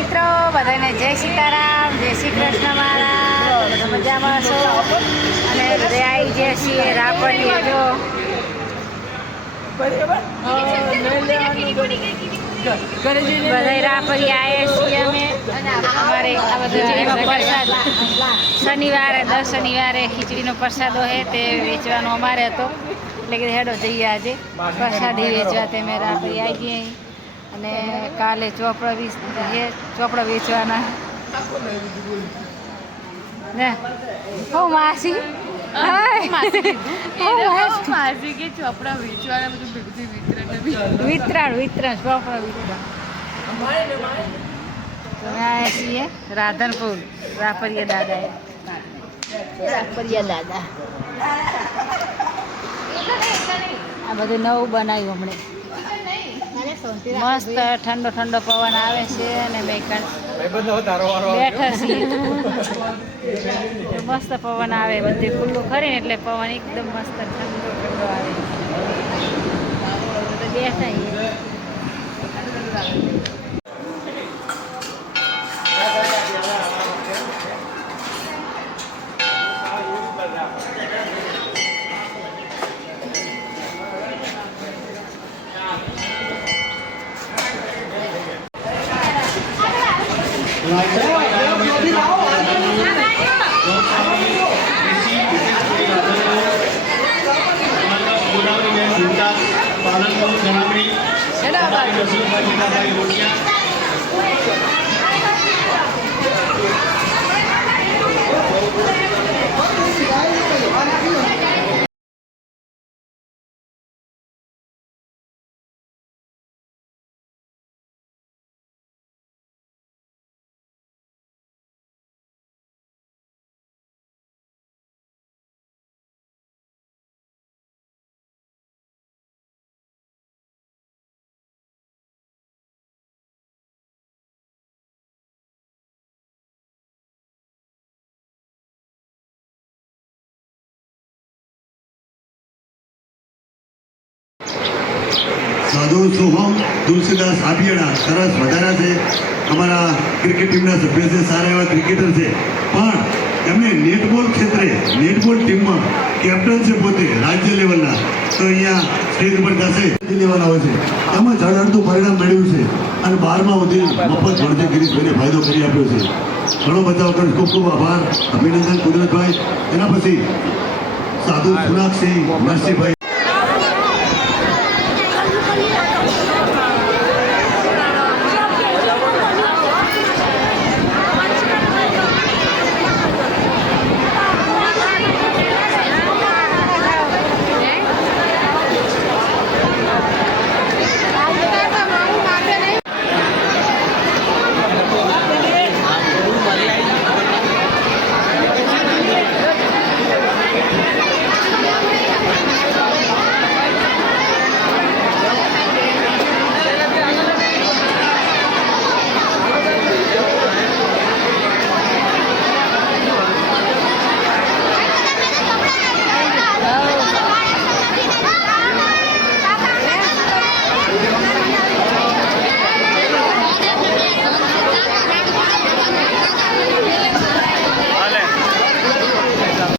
મિત્રો બધાને જય સીતારામ, જય શ્રી કૃષ્ણ મહારાજ. બધા મજામાં છો અને બધે આવી ગયા છીએ રાપડીએ. જો બધા રાપડી આવ્યા છીએ અમે. અમારે આ બધો પ્રસાદ શનિવારે દર શનિવારે ખીચડીનો પ્રસાદ હોય તે વેચવાનો અમારે હતો, એટલે કે હેડો જઈએ આજે પ્રસાદી વેચવા. તે મેં રાપડી આવી ગઈ અને કાલે ચોપડા વેચવાના ને. હો માસી વિતરણ ચોપડા વિતરણ છીએ રાધનપુર રાપરિયા દાદા. આ બધું નવું બનાવ્યું હમણાં. મસ્ત ઠંડો ઠંડો પવન આવે છે અને બેઠા છીએ. મસ્ત પવન આવે, બધે ખુલ્લું ખરી ને એટલે પવન એકદમ મસ્ત ઠંડો ઠંડો આવે. બેઠા સાધુ સોહમ તુલસીદાસ આભિયાણા સરસ વધારા છે. અમારા ક્રિકેટ ટીમના સભ્ય છે, સારા એવા ક્રિકેટર છે, પણ એમને નેટબોલ ક્ષેત્રે નેટબોલ ટીમમાં કેપ્ટન છે પોતે રાજ્ય લેવલના. તો અહીંયા સ્ટેજ ઉપર જશે લેવાના હોય છે, એમાં જળહળતું પરિણામ મેળવ્યું છે અને 12મા સુધી મફત ભણતર ગિરીશભાઈને ફાયદો કરી આપ્યો છે. ઘણો બચાવ કરો, ખૂબ ખૂબ આભાર, અભિનંદન કુદરતભાઈ. એના પછી સાધુ સુનાકસિંહ નરસિંહભાઈ.